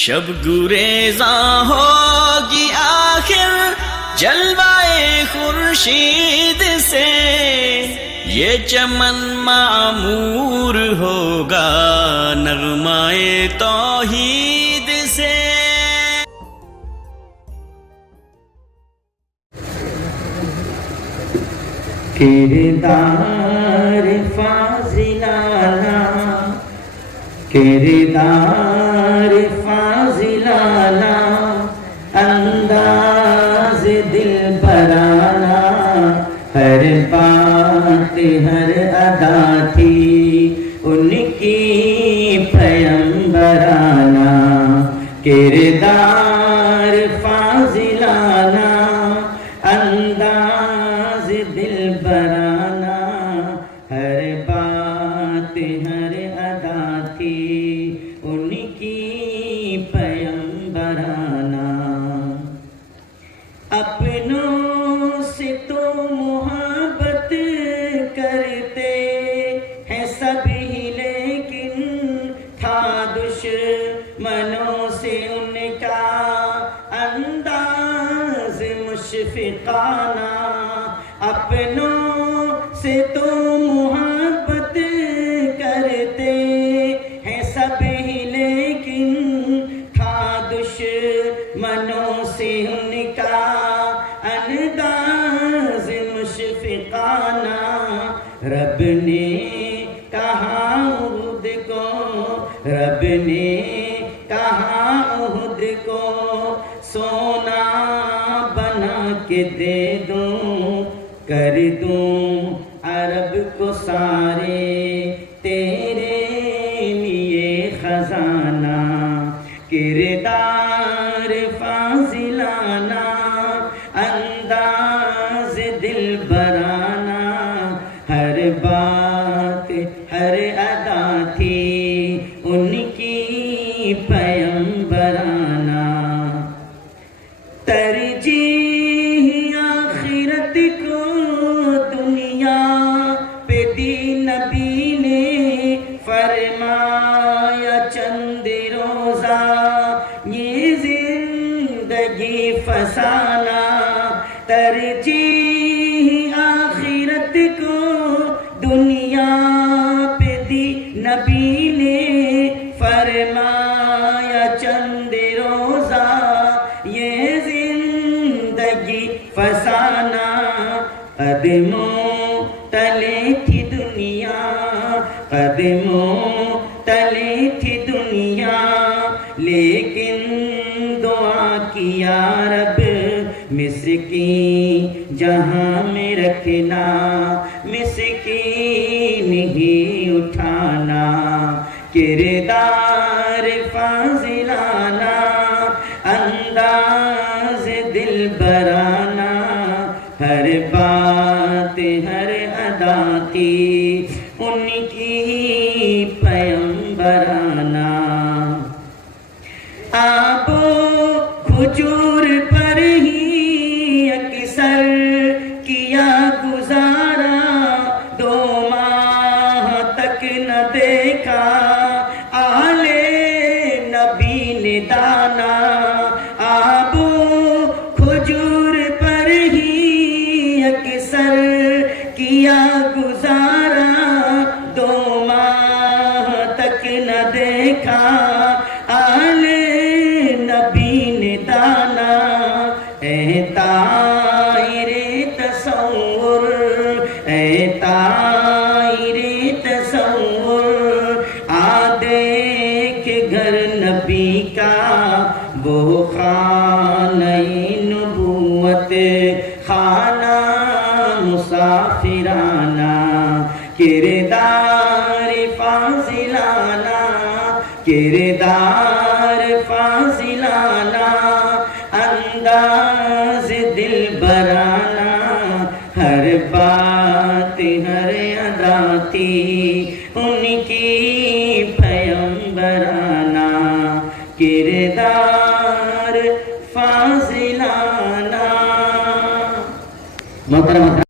شب گریزاں ہوگی آخر جلوائے خورشید سے، یہ چمن معمور ہوگا نغمائے توحید سے۔ کردار فاضلانہ، کردار فاضلانہ، انداز دل برانہ، ہر بات ہر ادا تھی ان کی پیمبرانہ۔ کردار فاضلانہ، انداز دل برانہ، ہر بات ہر ادا تھی ان کی پیمبرانہ۔ اپنوں سے تو محبت کرتے ہیں سبھی، لیکن تھا دشمنوں سے ان کا انداز مشفقانہ۔ اپنوں سے تو محبت کرتے ہیں سبھی، لیکن تھا دشمنوں سے ان کا انداز مشفقانہ۔ رب نے کہا احد کو، رب نے کہا احد کو سونا بنا کے دے دوں، کر دوں عرب کو سارے تیرے لیے خزانہ۔ کردار فاضلانہ، انداز دل برانہ، ہر بات ہر ادا تھی ان کی پیمبرانہ۔ ترجیح آخرت کو دنیا پہ دی نبی نے، فرمایا چند روزہ یہ زندگی فسانہ۔ ترجیح آخرت کو دنیا پہ دی نبی نے، فرمایا چند روزہ یہ زندگی فسانہ۔ قدموں تلے تھی دنیا، قدموں تلے تھی دنیا، لیکن دعا کیا رب مسکین جہاں میں رکھنا، مسکین ہی اٹھانا۔ کردار فاضلانہ، انداز دل برانہ، ہر بات ہر ادا تھی ان کی پیمبرانہ۔ آب و کھجور پر ہی اکثر کیا گزارا، 2 ماہ تک نہ دیکھا آل نبی نے دانا۔ آب و کھجور پر ہی اکثر کیا گزارا، 2 ماہ تک نہ دیکھا آل نبی نے دانا۔ اے طائر تصور، اے طائر تصور، آ دیکھ گھر نبی کا وہ خانہ نبوت، خانہ مسافرانہ۔ کردار فاضلانہ، کردار فاضلانہ، انداز دل برانہ، ہر بات ہر ادا تھی ان کی پیمبرانہ۔ کردار فاضلانہ۔ محترم